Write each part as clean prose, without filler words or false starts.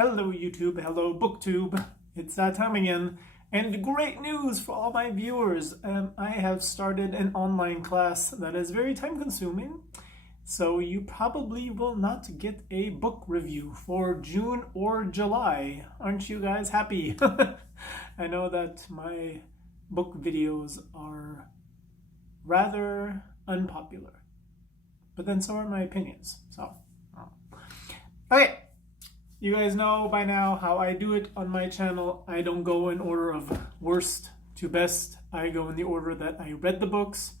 Hello YouTube, hello BookTube. It's that time again. And great news for all my viewers. I have started an online class that is very time consuming. So you probably will not get a book review for June or July. Aren't you guys happy? I know that my book videos are rather unpopular. But then so are my opinions. Okay. You guys know by now how I do it on my channel. I don't go in order of worst to best. I go in the order that I read the books.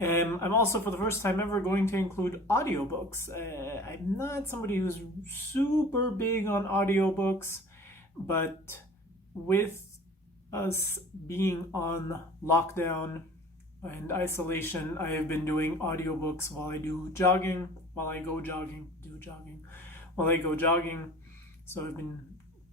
I'm also, for the first time ever, going to include audiobooks. I'm not somebody who's super big on audiobooks, but with us being on lockdown and isolation, I have been doing audiobooks while I go jogging. So I've been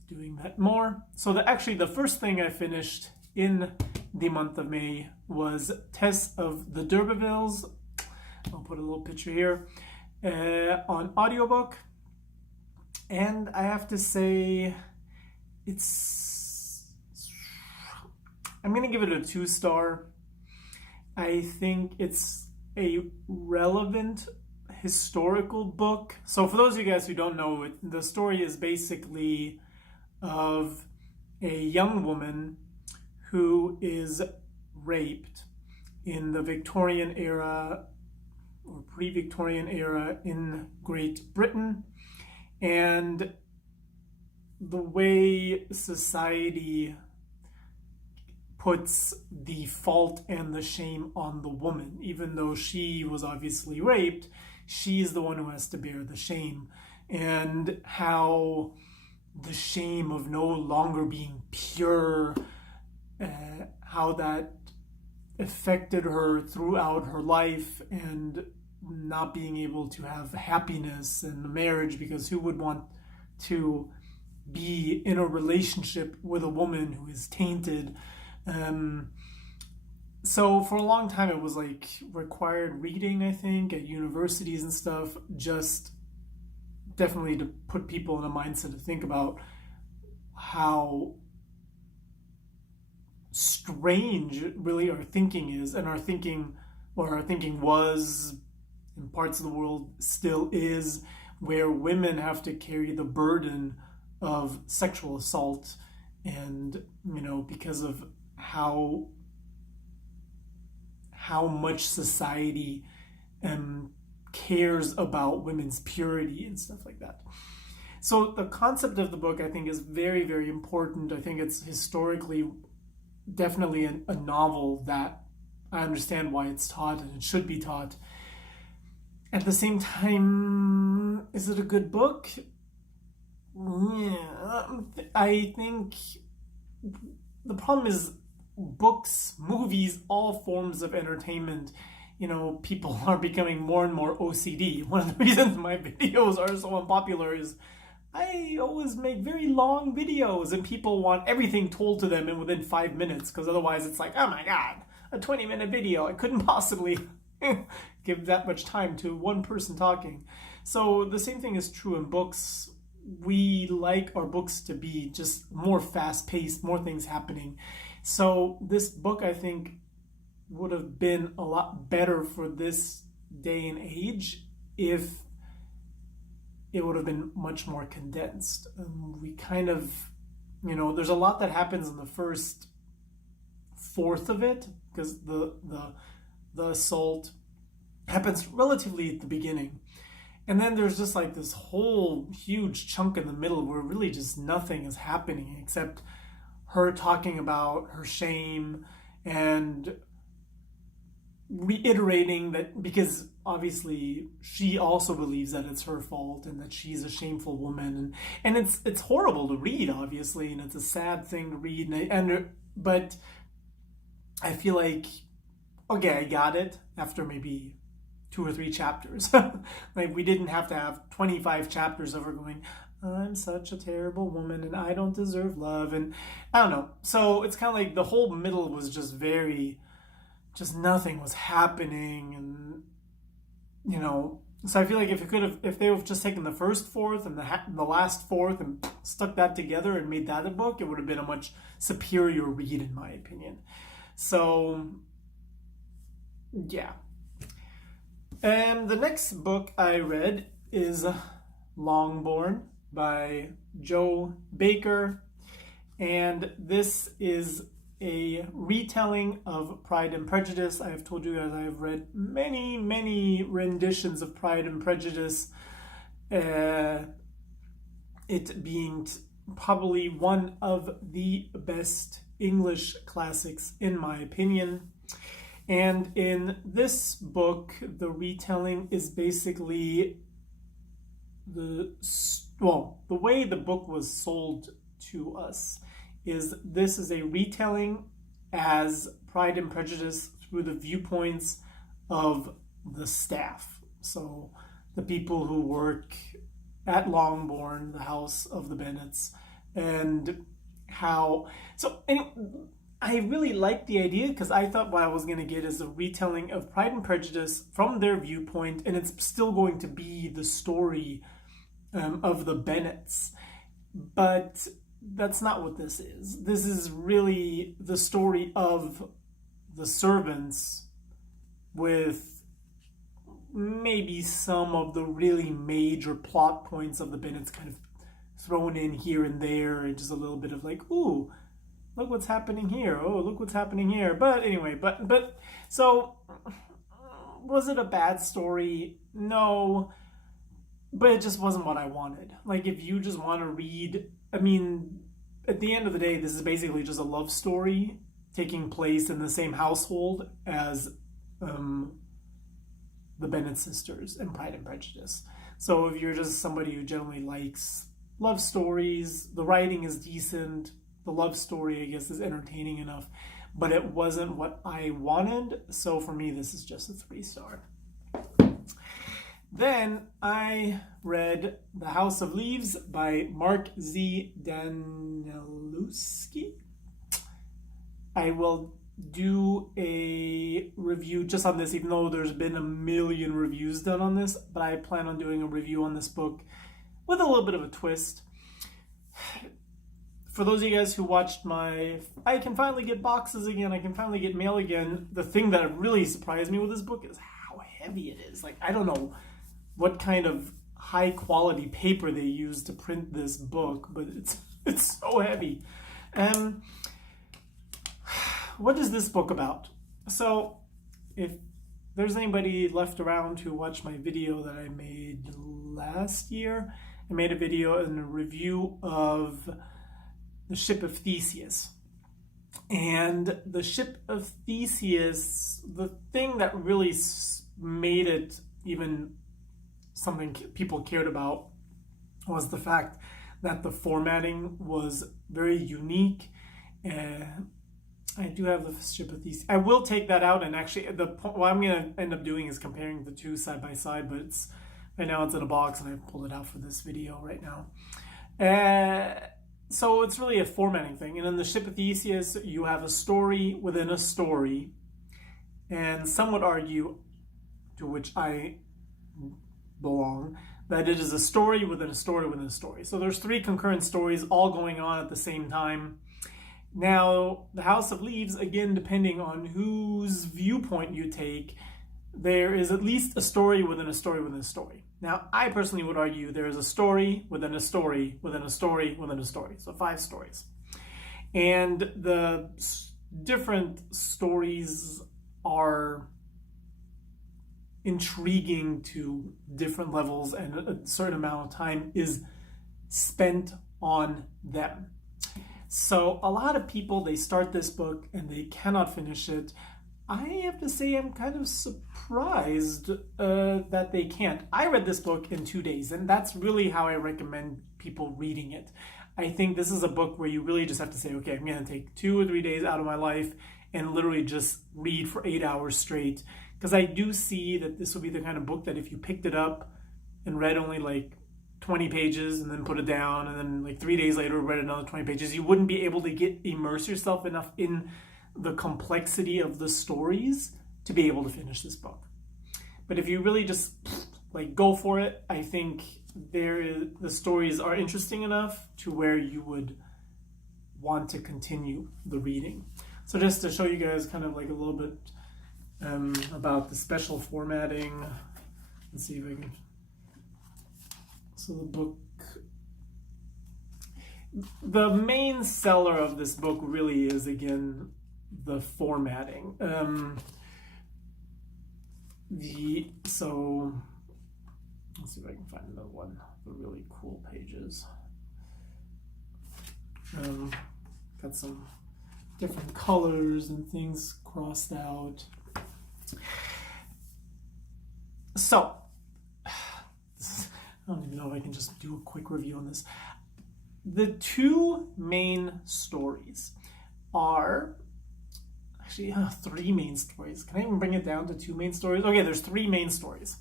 doing that more. So actually the first thing I finished in the month of May was Tess of the D'Urbervilles. I'll put a little picture here on audiobook. And I have to say, I'm going to give it a 2-star. I think it's a relevant historical book. So for those of you guys who don't know, the story is basically of a young woman who is raped in the Victorian era or pre-Victorian era in Great Britain, and the way society puts the fault and the shame on the woman. Even though she was obviously raped, she's the one who has to bear the shame, and how the shame of no longer being pure, how that affected her throughout her life, and not being able to have happiness in a marriage, because who would want to be in a relationship with a woman who is tainted? So for a long time it was like required reading, I think, at universities and stuff, just definitely to put people in a mindset to think about how strange really our thinking is, and our thinking was, in parts of the world still is, where women have to carry the burden of sexual assault, and because of how much society cares about women's purity and stuff like that. So the concept of the book, I think, is very, very important. I think it's historically definitely a novel that I understand why it's taught and it should be taught. At the same time, is it a good book? Yeah, I think the problem is books, movies, all forms of entertainment, people are becoming more and more OCD. One of the reasons my videos are so unpopular is I always make very long videos and people want everything told to them in within 5 minutes, because otherwise it's like, oh my god, a 20-minute video, I couldn't possibly give that much time to one person talking. So the same thing is true in books. We like our books to be just more fast-paced, more things happening. So this book, I think, would have been a lot better for this day and age if it would have been much more condensed. We kind of, there's a lot that happens in the first fourth of it, because the assault happens relatively at the beginning. And then there's just like this whole huge chunk in the middle where really just nothing is happening except her talking about her shame and reiterating that, because obviously she also believes that it's her fault and that she's a shameful woman, and it's horrible to read, obviously, and it's a sad thing to read, but I feel like, okay, I got it after maybe 2 or 3 chapters. Like, we didn't have to have 25 chapters of her going, I'm such a terrible woman and I don't deserve love, and I don't know. So it's kind of like the whole middle was just nothing was happening, and So I feel like if they would have just taken the first fourth and the last fourth and stuck that together and made that a book, it would have been a much superior read, in my opinion. So, yeah. And the next book I read is Longborne by Joe Baker, and this is a retelling of Pride and Prejudice. I have told you guys I have read many renditions of Pride and Prejudice, it being probably one of the best English classics in my opinion. And in this book, the retelling is basically the way the book was sold to us is this is a retelling as Pride and Prejudice through the viewpoints of the staff. So the people who work at Longborne, the house of the Bennets, and how... So anyway, I really liked the idea because I thought what I was going to get is a retelling of Pride and Prejudice from their viewpoint, and it's still going to be the story of the Bennets. But that's not what this is. This is really the story of the servants with maybe some of the really major plot points of the Bennets kind of thrown in here and there, and just a little bit of like, ooh, look what's happening here. Oh, look what's happening here. But anyway, but so was it a bad story? No, but it just wasn't what I wanted. Like, if you just want to read, I mean, at the end of the day, this is basically just a love story taking place in the same household as the Bennet sisters and Pride and Prejudice. So if you're just somebody who generally likes love stories, the writing is decent, the love story, I guess, is entertaining enough, but it wasn't what I wanted. So for me, this is just a 3-star. Then I read The House of Leaves by Mark Z. Danielewski. I will do a review just on this, even though there's been a million reviews done on this, but I plan on doing a review on this book with a little bit of a twist. For those of you guys who watched I can finally get boxes again, I can finally get mail again. The thing that really surprised me with this book is how heavy it is. Like, I don't know what kind of high quality paper they use to print this book, but it's so heavy. What is this book about? So if there's anybody left around who watched my video that I made last year, I made a video and a review of the Ship of Theseus. And the Ship of Theseus, the thing that really made it even something people cared about was the fact that the formatting was very unique. I do have the Ship of Theseus. I will take that out, and actually what I'm going to end up doing is comparing the two side by side, but right now it's in a box and I pulled it out for this video right now. So it's really a formatting thing. And in the Ship of Theseus, you have a story within a story, and some would argue, to which I belong, that it is a story within a story within a story. So there's 3 concurrent stories all going on at the same time. Now, The House of Leaves, again, depending on whose viewpoint you take, there is at least a story within a story within a story. Now, I personally would argue there is a story within a story within a story within a story. So 5 stories. And the different stories are intriguing to different levels, and a certain amount of time is spent on them. So a lot of people, they start this book and they cannot finish it. I have to say I'm kind of surprised that they can't. I read this book in 2 days, and that's really how I recommend people reading it. I think this is a book where you really just have to say, okay, I'm going to take 2 or 3 days out of my life and literally just read for 8 hours straight. Because I do see that this would be the kind of book that if you picked it up and read only like 20 pages and then put it down, and then like 3 days later read another 20 pages, you wouldn't be able to immerse yourself enough in the complexity of the stories to be able to finish this book. But if you really just like, go for it. I think the stories are interesting enough to where you would want to continue the reading. So just to show you guys kind of like a little bit about the special formatting. Let's see if I can. So the book, the main seller of this book really is, again, the formatting. So let's see if I can find another one. The really cool pages. Got some different colors and things crossed out. So I don't even know if I can just do a quick review on this. The two main stories are actually three main stories. Can I even bring it down to two main stories? Okay, there's three main stories.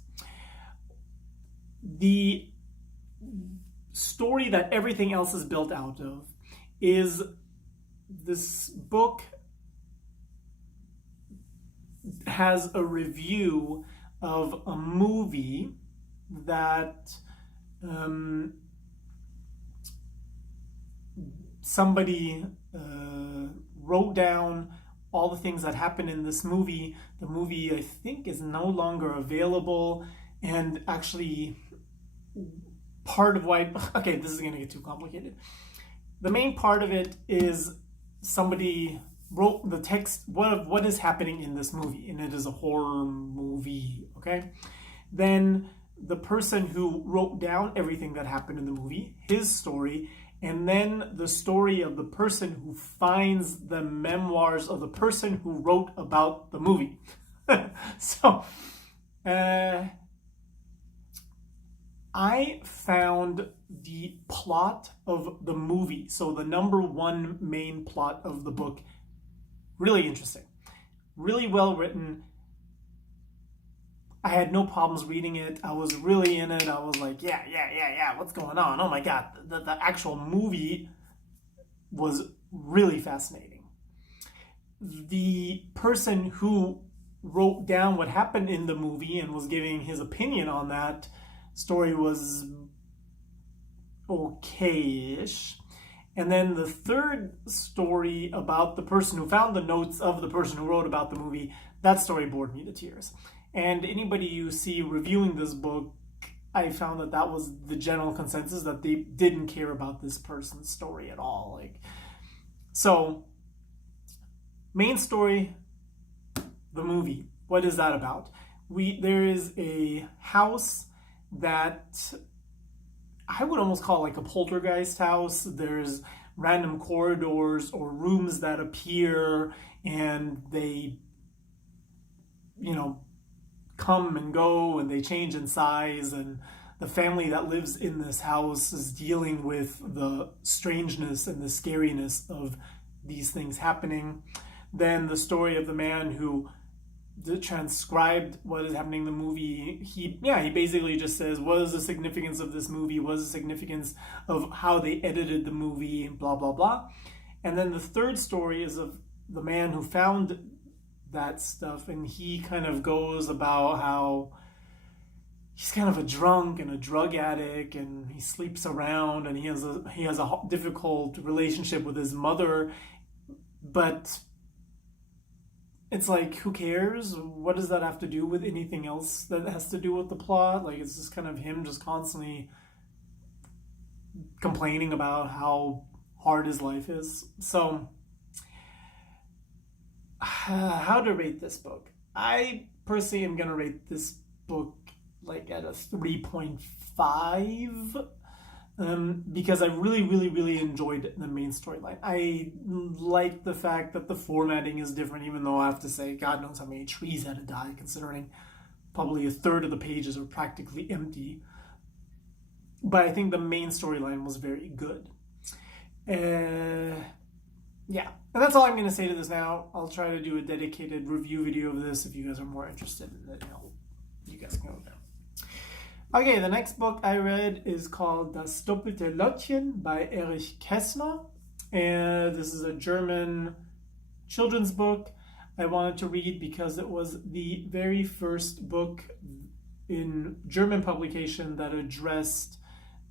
The story that everything else is built out of is this book has a review of a movie that somebody wrote down all the things that happened in this movie. The movie, I think, is no longer available, and actually part of why, okay, this is going to get too complicated. The main part of it is somebody wrote the text, what is happening in this movie, and it is a horror movie, okay? Then the person who wrote down everything that happened in the movie, his story, and then the story of the person who finds the memoirs of the person who wrote about the movie. So, I found the plot of the movie, so the number one main plot of the book, really interesting. Really well written. I had no problems reading it. I was really in it. I was like, yeah, what's going on? Oh my God. The actual movie was really fascinating. The person who wrote down what happened in the movie and was giving his opinion on that story was okay-ish. And then the third story about the person who found the notes of the person who wrote about the movie, that story bored me to tears. And anybody you see reviewing this book, I found that that was the general consensus, that they didn't care about this person's story at all. So, main story, the movie. What is that about? There is a house that I would almost call like a poltergeist house. There's random corridors or rooms that appear, and they, come and go, and they change in size, and the family that lives in this house is dealing with the strangeness and the scariness of these things happening. Then the story of the man who transcribed what is happening in the movie, he basically just says, what is the significance of this movie? What is the significance of how they edited the movie? Blah, blah, blah. And then the third story is of the man who found that stuff, and he kind of goes about how he's kind of a drunk and a drug addict, and he sleeps around, and he has a difficult relationship with his mother, but it's like, who cares? What does that have to do with anything else that has to do with the plot? Like, it's just kind of him just constantly complaining about how hard his life is. So, how to rate this book? I personally am going to rate this book like at a 3.5 because I really, really, really enjoyed the main storyline. I like the fact that the formatting is different, even though I have to say, God knows how many trees had to die, considering probably a third of the pages are practically empty. But I think the main storyline was very good. Yeah, and that's all I'm going to say to this now. I'll try to do a dedicated review video of this if you guys are more interested in it. You guys can go there. Okay, the next book I read is called Das Doppelte Lottchen by Erich Kaestner. And this is a German children's book I wanted to read because it was the very first book in German publication that addressed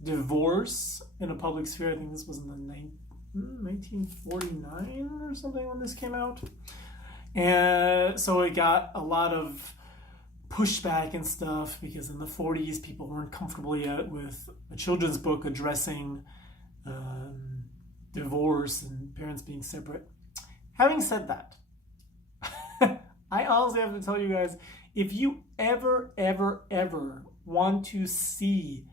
divorce in a public sphere. I think this was in the 1949 or something when this came out. And so it got a lot of pushback and stuff because in the 40s people weren't comfortable yet with a children's book addressing divorce and parents being separate. Having said that, I honestly have to tell you guys, if you ever want to see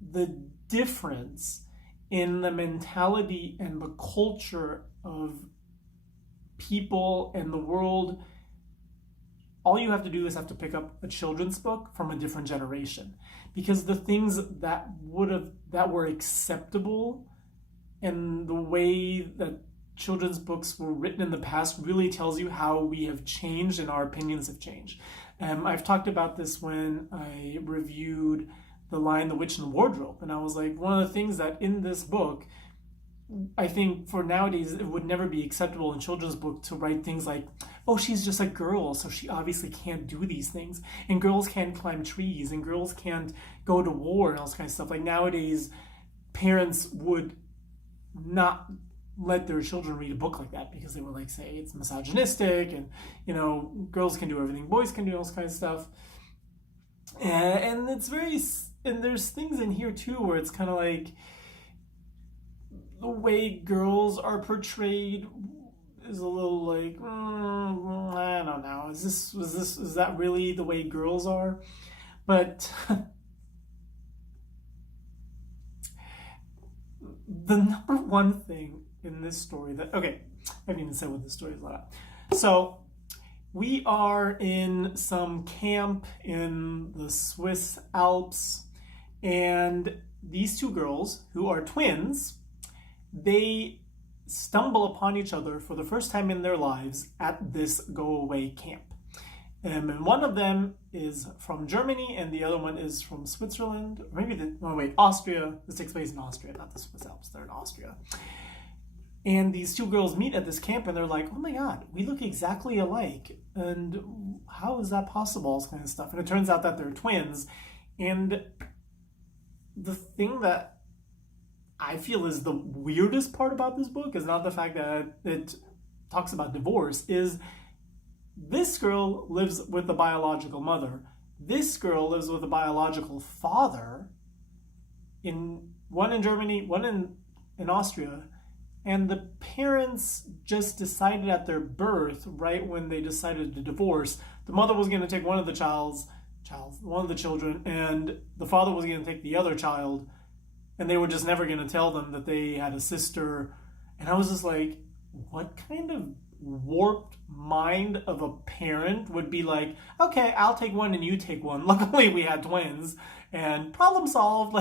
the difference in the mentality and the culture of people and the world, all you have to do is have to pick up a children's book from a different generation, because the things that were acceptable and the way that children's books were written in the past really tells you how we have changed and our opinions have changed. I've talked about this when I reviewed the line The Witch in the Wardrobe, and I was like, one of the things that in this book, I think for nowadays it would never be acceptable in children's book to write things like, oh, she's just a girl, so she obviously can't do these things, and girls can't climb trees, and girls can't go to war, and all this kind of stuff. Like nowadays, parents would not let their children read a book like that because they were like, say it's misogynistic, and girls can do everything boys can do, all this kind of stuff. And it's very, and there's things in here too where it's kind of like the way girls are portrayed is a little like, I don't know, is that really the way girls are? But the number one thing in this story that, okay, I haven't even said what this story is about. So we are in some camp in the Swiss Alps, and these two girls, who are twins, they stumble upon each other for the first time in their lives at this go-away camp. And one of them is from Germany, and the other one is from Switzerland. Austria. This takes place in Austria, not the Swiss Alps. They're in Austria. And these two girls meet at this camp, and they're like, oh my God, we look exactly alike. And how is that possible? All this kind of stuff. And it turns out that they're twins. And the thing that I feel is the weirdest part about this book is not the fact that it talks about divorce, is this girl lives with a biological mother. This girl lives with a biological father, one in Germany, one in Austria. And the parents just decided at their birth, right when they decided to divorce, the mother was going to take one of the children, and the father was going to take the other child, and they were just never going to tell them that they had a sister. And I was just like, what kind of warped mind of a parent would be like, okay, I'll take one and you take one. Luckily we had twins, and problem solved.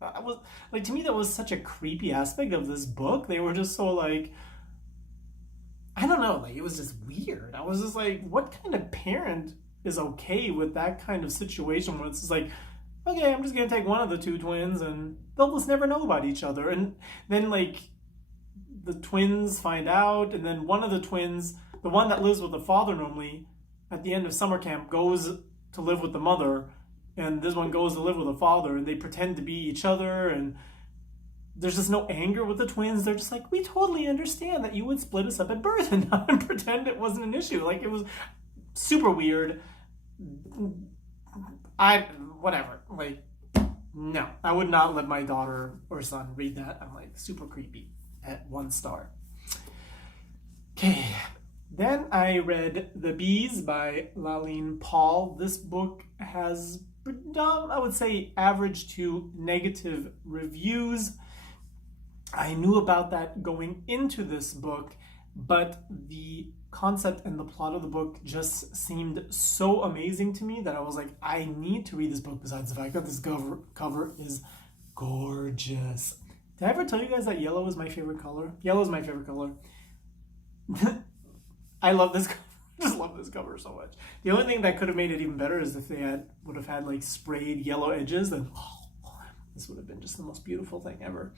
To me, that was such a creepy aspect of this book. They were just so like, I don't know, like it was just weird. I was just like, what kind of parent is okay with that kind of situation where it's just like, okay, I'm just gonna take one of the two twins and they'll just never know about each other. And then like the twins find out, and then one of the twins, the one that lives with the father normally, at the end of summer camp goes to live with the mother, and this one goes to live with the father, and they pretend to be each other, and there's just no anger with the twins. They're just like, we totally understand that you would split us up at birth and not pretend it wasn't an issue. Like, it was super weird. Whatever. Like, no. I would not let my daughter or son read that. I'm like, super creepy at 1 star. Okay. Then I read The Bees by Laline Paull. This book has, I would say, average to negative reviews. I knew about that going into this book, but the concept and the plot of the book just seemed so amazing to me that I was like, I need to read this book, besides the fact that this cover is gorgeous. Did I ever tell you guys that yellow is my favorite color? Yellow is my favorite color. I love this cover. I just love this cover so much. The only thing that could have made it even better is if they would have had like sprayed yellow edges, then this would have been just the most beautiful thing ever.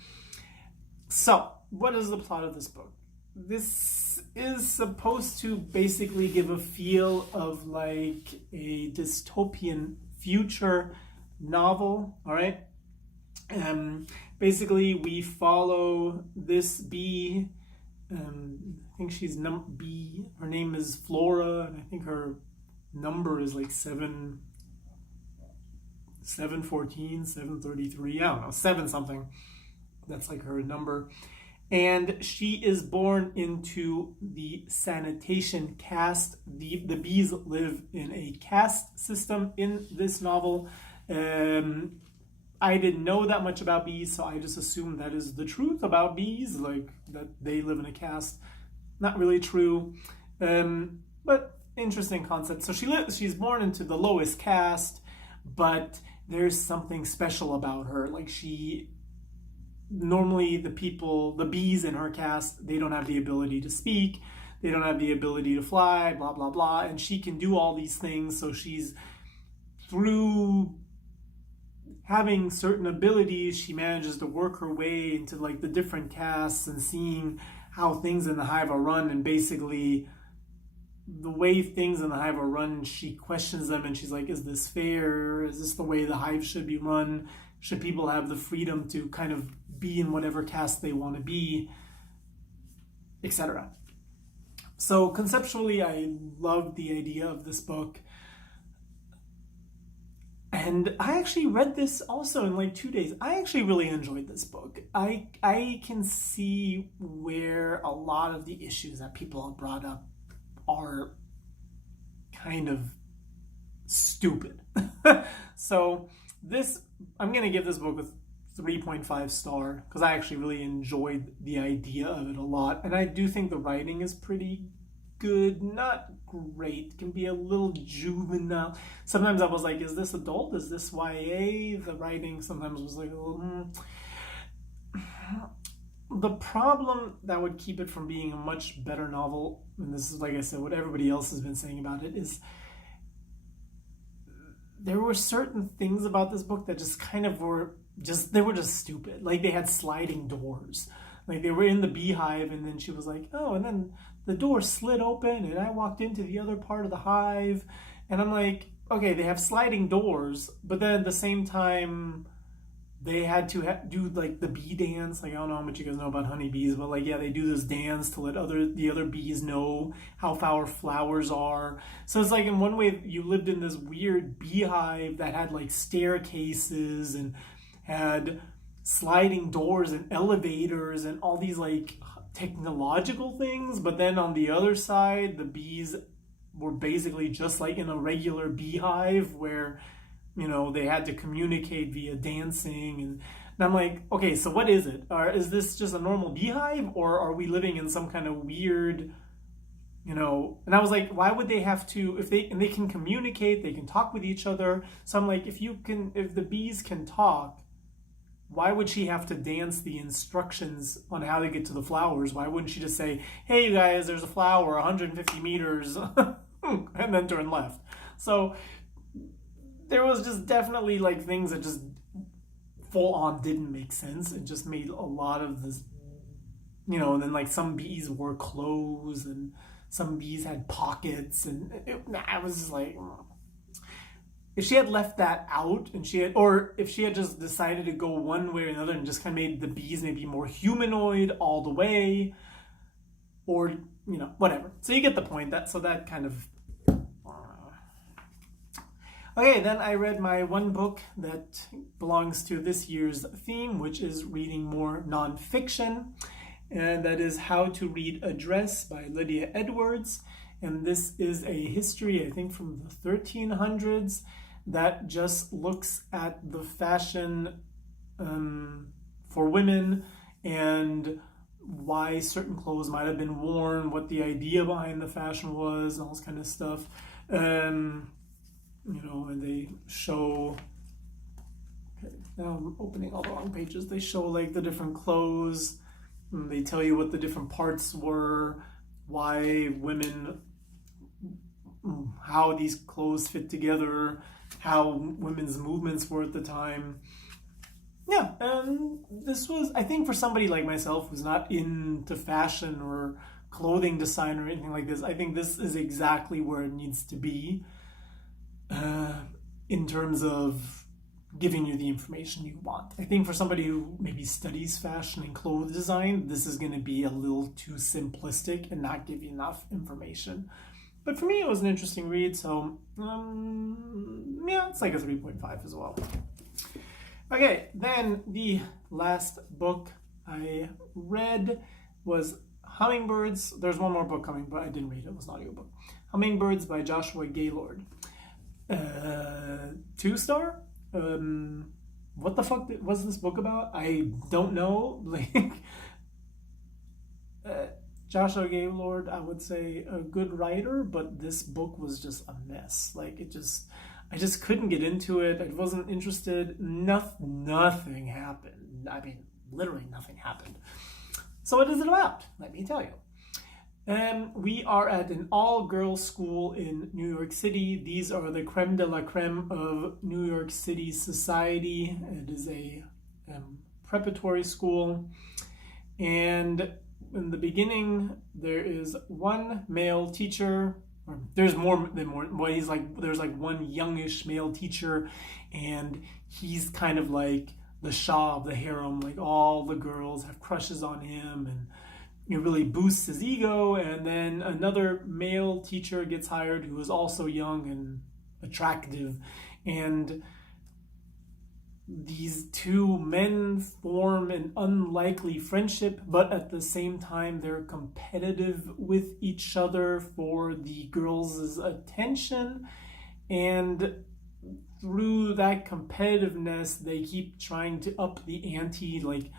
So, what is the plot of this book? This is supposed to basically give a feel of like a dystopian future novel. All right. Basically, we follow this bee. I think she's B. Her name is Flora, and I think her number is like 714, 733. I don't know, 7 something. That's like her number. And she is born into the sanitation caste. The bees live in a caste system in this novel. I didn't know that much about bees, so I just assumed that is the truth about bees, like that they live in a caste. Not really true, but interesting concept. So she's born into the lowest caste, but there's something special about her. Like normally the bees in her caste, they don't have the ability to speak, they don't have the ability to fly, blah, blah, blah, and she can do all these things. So she's, through having certain abilities, she manages to work her way into like the different castes and seeing how things in the hive are run, and basically the way things in the hive are run, she questions them, and she's like, is this fair? Is this the way the hive should be run? Should people have the freedom to kind of be in whatever caste they want to be, etc. So conceptually, I loved the idea of this book. And I actually read this also in like 2 days. I actually really enjoyed this book. I can see where a lot of the issues that people have brought up are kind of stupid. So I'm going to give this book a 3.5 star because I actually really enjoyed the idea of it a lot. And I do think the writing is pretty good, not great, can be a little juvenile. Sometimes I was like, is this adult? Is this YA? The writing sometimes was like a little... The problem that would keep it from being a much better novel, and this is, like I said, what everybody else has been saying about it, is there were certain things about this book that just kind of were just stupid. Like they had sliding doors. Like they were in the beehive, and then she was like, oh, and then the door slid open and I walked into the other part of the hive. And I'm like, okay, they have sliding doors, but then at the same time, they had to do like the bee dance. Like, I don't know how much you guys know about honeybees, but like, yeah, they do this dance to let the other bees know how our flowers are. So it's like, in one way, you lived in this weird beehive that had like staircases and had sliding doors and elevators and all these like technological things, but then on the other side, the bees were basically just like in a regular beehive where, you know, they had to communicate via dancing. And I'm like, okay, so what is it? Is this just a normal beehive, or are we living in some kind of weird, you know? And I was like, why would they have to, if they can communicate, they can talk with each other. So I'm like, if the bees can talk, why would she have to dance the instructions on how to get to the flowers? Why wouldn't she just say, hey, you guys, there's a flower 150 meters, and then turn left? So there was just definitely like things that just full on didn't make sense. It just made a lot of this, you know, and then like some bees wore clothes and some bees had pockets, and I was just like... If she had left that out, or if she had just decided to go one way or another and just kind of made the bees maybe more humanoid all the way, or, you know, whatever. So you get the point. That kind of... Okay, then I read my one book that belongs to this year's theme, which is reading more nonfiction, and that is How to Read a Dress by Lydia Edwards. And this is a history, I think, from the 1300s that just looks at the fashion for women and why certain clothes might have been worn, what the idea behind the fashion was, and all this kind of stuff. You know, and they show... Okay, now I'm opening all the wrong pages. They show like the different clothes, and they tell you what the different parts were, why women... how these clothes fit together, how women's movements were at the time. Yeah, and this was, I think, for somebody like myself who's not into fashion or clothing design or anything like this, I think this is exactly where it needs to be. in terms of giving you the information you want. I think for somebody who maybe studies fashion and clothes design, this is going to be a little too simplistic and not give you enough information. But for me, it was an interesting read, so yeah, it's like a 3.5 as well. Okay, then the last book I read was Hummingbirds. There's one more book coming, but I didn't read it. It was an audiobook. Hummingbirds by Joshua Gaylord. 2-star? What the fuck was this book about? I don't know. Like, Joshua Gaylord, I would say a good writer, but this book was just a mess. Like, I just couldn't get into it. I wasn't interested. Nothing happened. I mean, literally nothing happened. So what is it about? Let me tell you. We are at an all-girls school in New York City. These are the creme de la creme of New York City society. It is a preparatory school. And in the beginning, there is one male teacher. Or there's more than one. Well, there's like one youngish male teacher, and he's kind of like the Shah of the harem. Like, all the girls have crushes on him, and it really boosts his ego. And then another male teacher gets hired who is also young and attractive, and these two men form an unlikely friendship, but at the same time they're competitive with each other for the girls' attention. And through that competitiveness, they keep trying to up the ante. Like,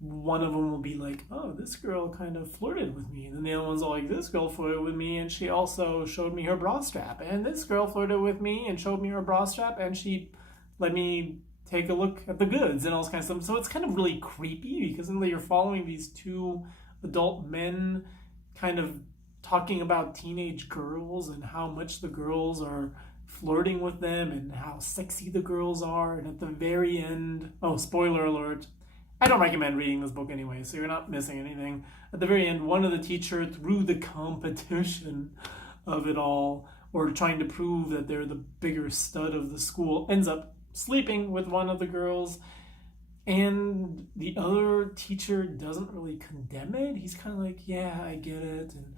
one of them will be like, oh, this girl kind of flirted with me. And then the other one's all like, this girl flirted with me and she also showed me her bra strap. And this girl flirted with me and showed me her bra strap, and she let me take a look at the goods and all this kind of stuff. So it's kind of really creepy, because then you're following these two adult men kind of talking about teenage girls and how much the girls are flirting with them and how sexy the girls are. And at the very end, oh, spoiler alert, I don't recommend reading this book anyway, so you're not missing anything. At the very end, one of the teachers, through the competition of it all, or trying to prove that they're the bigger stud of the school, ends up sleeping with one of the girls, and the other teacher doesn't really condemn it. He's kind of like, yeah, I get it. And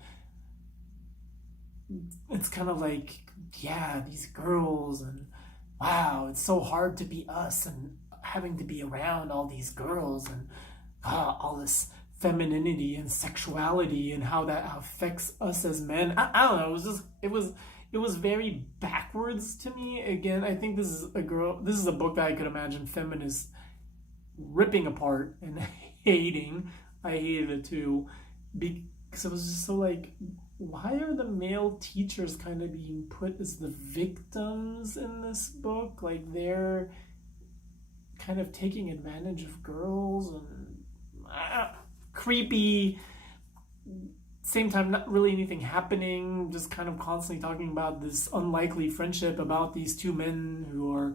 it's kind of like, yeah, these girls, and wow, it's so hard to be us and having to be around all these girls, and all this femininity and sexuality and how that affects us as men. I don't know. It was very backwards to me. Again, I think this is a book that I could imagine feminists ripping apart and hating. I hated it too, because it was just so like, why are the male teachers kind of being put as the victims in this book? Like, they're kind of taking advantage of girls, and creepy. Same time, not really anything happening, just kind of constantly talking about this unlikely friendship about these two men who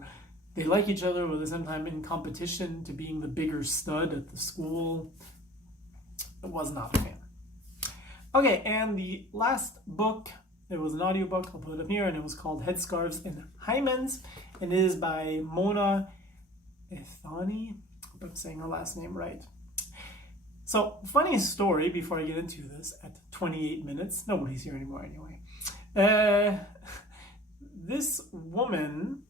they like each other, but at the same time in competition to being the bigger stud at the school. I was not a fan. Okay, and the last book, it was an audiobook, I'll put it up here, and it was called Headscarves and Hymens, and it is by Mona Ethani. I hope I'm saying her last name right. So, funny story before I get into this at 28 minutes. Nobody's here anymore anyway. This woman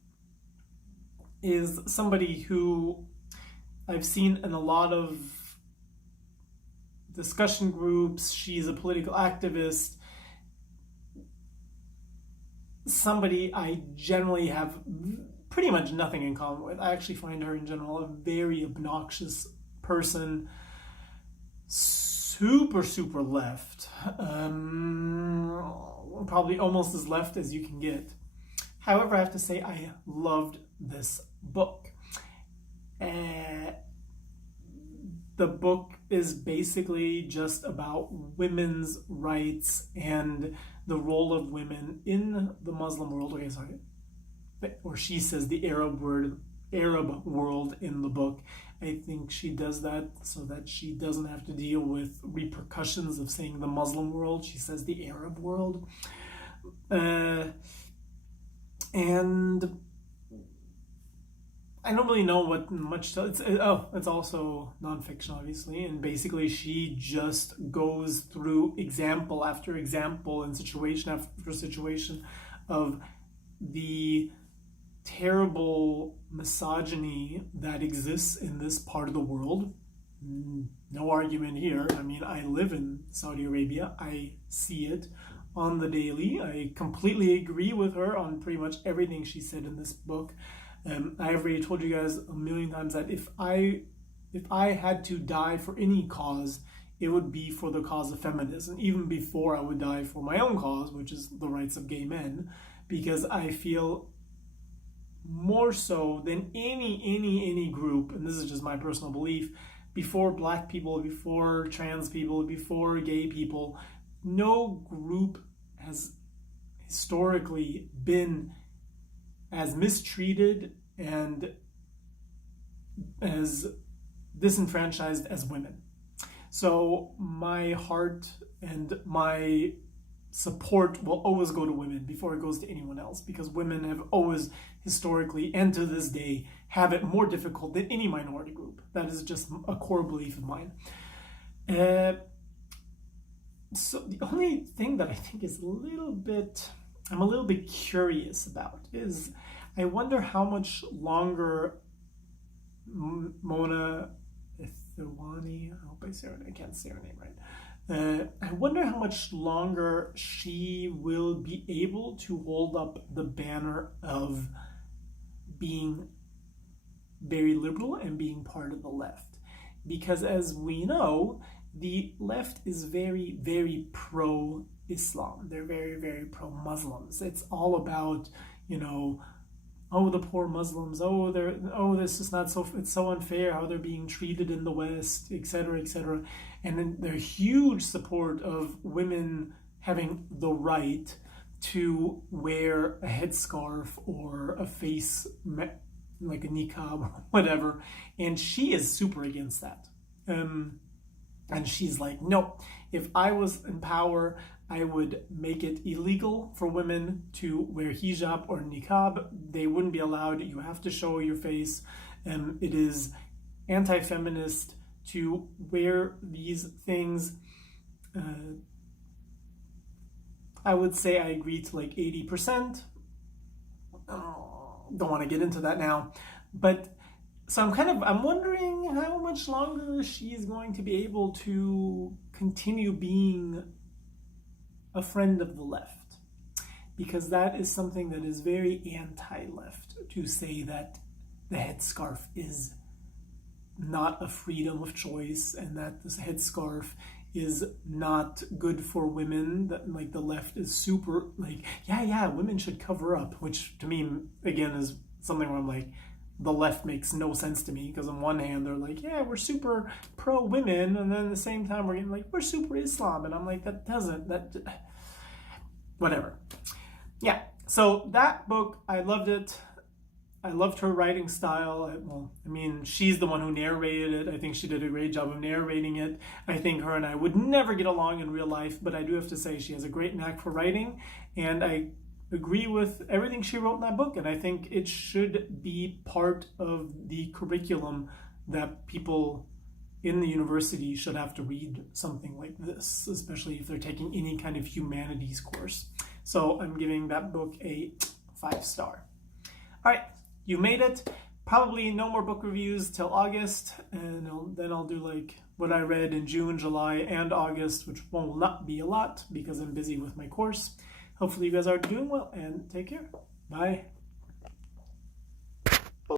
is somebody who I've seen in a lot of discussion groups. She's a political activist. Somebody I generally have pretty much nothing in common with. I actually find her in general a very obnoxious person. Super left. Probably almost as left as you can get. However, I have to say I loved this book. The book is basically just about women's rights and the role of women in the Muslim world. Okay, sorry. Or she says the Arab world in the book. I think she does that so that she doesn't have to deal with repercussions of saying the Muslim world. She says the Arab world. And I don't really know what much to, it's also nonfiction, obviously, and basically she just goes through example after example and situation after situation of the terrible misogyny that exists in this part of the world. No argument here. I mean, I live in Saudi Arabia. I see it on the daily. I completely agree with her on pretty much everything she said in this book. I have already told you guys a million times that if I had to die for any cause, it would be for the cause of feminism, even before I would die for my own cause, which is the rights of gay men, because I feel more so than any group, and this is just my personal belief, before black people, before trans people, before gay people, no group has historically been as mistreated and as disenfranchised as women. So my heart and my support will always go to women before it goes to anyone else, because women have always historically and to this day have it more difficult than any minority group. That is just a core belief of mine. So the only thing that I think is I'm a little bit curious about is I wonder how much longer Mona Ithawani, I hope I can't say her name right. I wonder how much longer she will be able to hold up the banner of being very liberal and being part of the left. Because as we know, the left is very, very pro-Islam. They're very, very pro-Muslims. It's all about, oh, the poor Muslims, this is not so, it's so unfair how they're being treated in the West, etc., etc. And then their huge support of women having the right to wear a headscarf or a face, like a niqab or whatever. And she is super against that. And she's like, no, if I was in power, I would make it illegal for women to wear hijab or niqab. They wouldn't be allowed. You have to show your face. It is anti-feminist to wear these things. I would say I agree to like 80%. Don't want to get into that now. But so I'm wondering how much longer she is going to be able to continue being a friend of the left, because that is something that is very anti-left, to say that the headscarf is not a freedom of choice and that this headscarf is not good for women, that like the left is super like, yeah, women should cover up, which to me, again, is something where I'm like, the left makes no sense to me, because on one hand they're like, yeah, we're super pro women, and then at the same time we're getting like, we're super Islam, and I'm like, whatever. Yeah, so that book, I loved it. I loved her writing style. She's the one who narrated it. I think she did a great job of narrating it. I think her and I would never get along in real life, but I do have to say she has a great knack for writing, and I agree with everything she wrote in that book, and I think it should be part of the curriculum that people in the university should have to read something like this, especially if they're taking any kind of humanities course. So I'm giving that book a 5-star. All right, you made it. Probably no more book reviews till August, and then I'll do like what I read in June, July, and August, which will not be a lot because I'm busy with my course. Hopefully you guys are doing well, and take care. Bye.